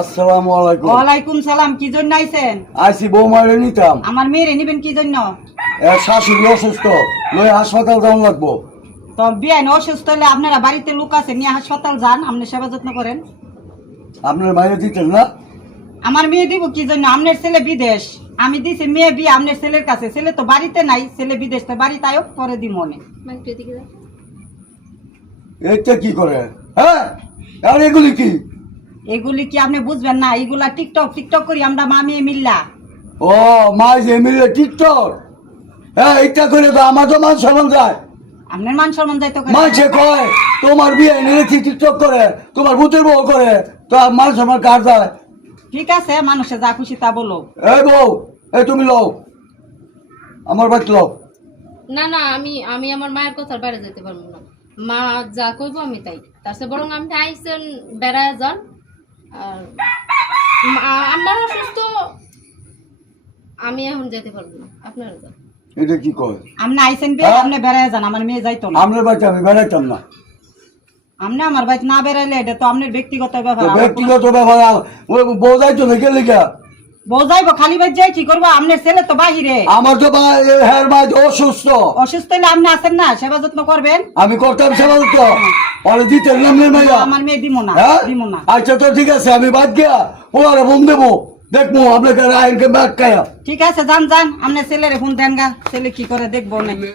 আসসালামু আলাইকুম। ওয়ালাইকুম সালাম। কি জন্য আইছেন? আইসি বৌমারে নিতাম। আমার মেয়েরে নিবেন কি জন্য? শাশুড়ি অসুস্থ, নয় হাসপাতাল যাওয়া লাগবো। তো বিয়ান অসুস্থ হলে আপনারা বাড়িতে লোক আছে, নিয়ে হাসপাতাল যান, আপনি সেবা যত্ন করেন। আপনার বাইরে দিতেন না? আমার মেয়ে দিব কি জন্য? আপনার ছেলে বিদেশ, আমি দিছি মেয়ে বিয়ে আপনার ছেলের কাছে। ছেলে তো বাড়িতে নাই, ছেলে বিদেশ, তো বাড়িতে আয়ো পরে দি মনে। এইটা কি করে? হ্যাঁ, আর এগুলি কি? এগুলি কি আপনি বুঝবেন না? এগুলা টিকটক করি আমরা মা মেয়ে মিল্লা। ও মাই যে মিলে টিকটক। হ্যাঁ, এইটা করে তো আমার তো মান সম্মান যায়। আপনার মান সম্মান যাইতো মানছে কয় তোমার বিয়ে নিয়ে টিকটক করে, তোমার ভূতের বউ করে, তো মান সম্মান কার যায়? ঠিক আছে, মানুষে যা খুশি তা বলো। এই বউ, এই তুমি লও, আমার বাড়ি লও। না না, আমি আমার মায়ের কথার বাইরে যেতে পারবো না। মা যা কইবো আমি তাই। তার চেয়ে বরং আপনি আইসেন বেড়ায় যান। আর আমার অসুস্থ, আমি এখন যেতে পারবো না, আপনারা যান। এটা কি কয়? আপনি আইছেন বে, আপনি বেড়ায় যান, আমার মেয়ে যাইতো না। আপনার বাড়িতে আমি বেড়াইতাম না। আপনি আমার বাড়িতে না বেড়াইলে এটা তো আপনার ব্যক্তিগত ব্যাপার। তো ব্যক্তিগত ব্যাপার, ওই বউ যাইতো না গেলে গা। বউ যাইবো, খালি বাড়ি যাই কি করবো? আপনার ছেলে তো বাহিরে। আমার তো হ্যাঁ মা অসুস্থ। অসুস্থ হলে আপনি আছেন না, সেবা যত্ন করবেন। আমি করতাম সেবা তো পরে দিতে নামলে মাইয়া। আমার মেয়ে দিব না, হ্যাঁ দিব না। আচ্ছা তো ঠিক আছে, আমি বাদ গিয়া ওরা ফোন দেবো, দেখবো আপনাকে আইনকে ব্যাগ খায়া। ঠিক আছে, যান যান, আপনার ছেলের ফোন দেন গা, ছেলে কি করে দেখবো না।